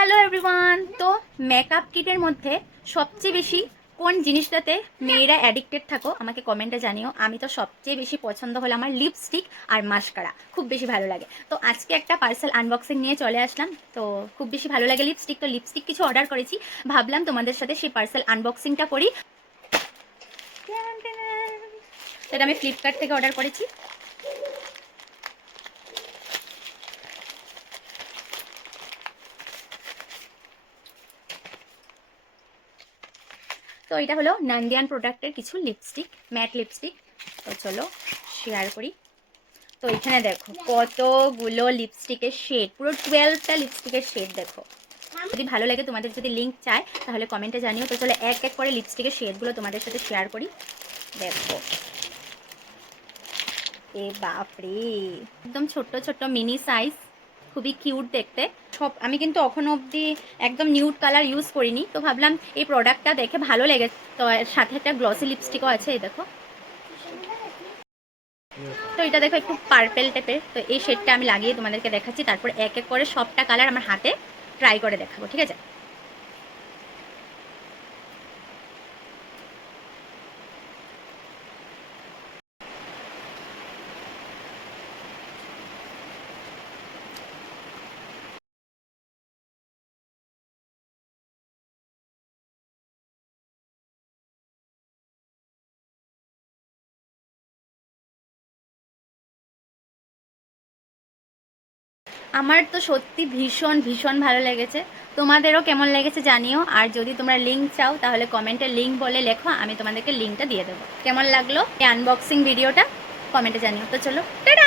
Hello everyone. তো makeup কিটের মধ্যে সবচেয়ে বেশি কোন জিনিসটাতে মেয়েরা অ্যাডিক্টেড থাকো আমাকে কমেন্টে জানিও। আমি তো সবচেয়ে বেশি পছন্দ হলো আমার লিপস্টিক আর মাস্কারা, খুব বেশি ভালো লাগে। তো আজকে একটা পার্সেল আনবক্সিং নিয়ে চলে আসলাম। তো খুব বেশি ভালো লাগে লিপস্টিক, তো লিপস্টিক কিছু অর্ডার করেছি, ভাবলাম তোমাদের সাথে সেই পার্সেল আনবক্সিংটা করি। সেটা আমি ফ্লিপকার্ট থেকে অর্ডার করেছি। তো এটা হলো নান্দিয়ান প্রোডাক্টের কিছু লিপস্টিক, ম্যাট লিপস্টিক। তো চলো শেয়ার করি। তো এখানে দেখো কতগুলো লিপস্টিকের শেড, পুরো 12টা লিপস্টিকের শেড দেখো। যদি ভালো লাগে, তোমাদের যদি লিঙ্ক চাই তাহলে কমেন্টে জানিও। তো চলো এক এক করে লিপস্টিকের শেডগুলো তোমাদের সাথে শেয়ার করি। দেখো, এ বাপরে, একদম ছোট্ট ছোট্ট মিনি সাইজ, খুবই কিউট দেখতে। সব আমি কিন্তু এখনো অবধি একদম নিউড কালার ইউজ করিনি, তো ভাবলাম এই প্রোডাক্টটা দেখে ভালো লেগেছে। তো এর সাথে একটা গ্লসি লিপস্টিকও আছে, এই দেখো। তো এটা দেখো একটু পার্পেল টাইপের। তো এই শেডটা আমি লাগিয়ে তোমাদেরকে দেখাচ্ছি, তারপর এক এক করে সবটা কালার আমার হাতে ট্রাই করে দেখাবো, ঠিক আছে? আমার তো সত্যি ভীষণ ভীষণ ভালো লেগেছে। তোমাদেরও কেমন লেগেছে জানিও। আর যদি তোমরা লিঙ্ক চাও তাহলে কমেন্টে লিঙ্ক বলে লেখো, আমি তোমাদেরকে লিঙ্কটা দিয়ে দেবো। কেমন লাগলো এই আনবক্সিং ভিডিওটা কমেন্টে জানিও। তো চলো টাটা।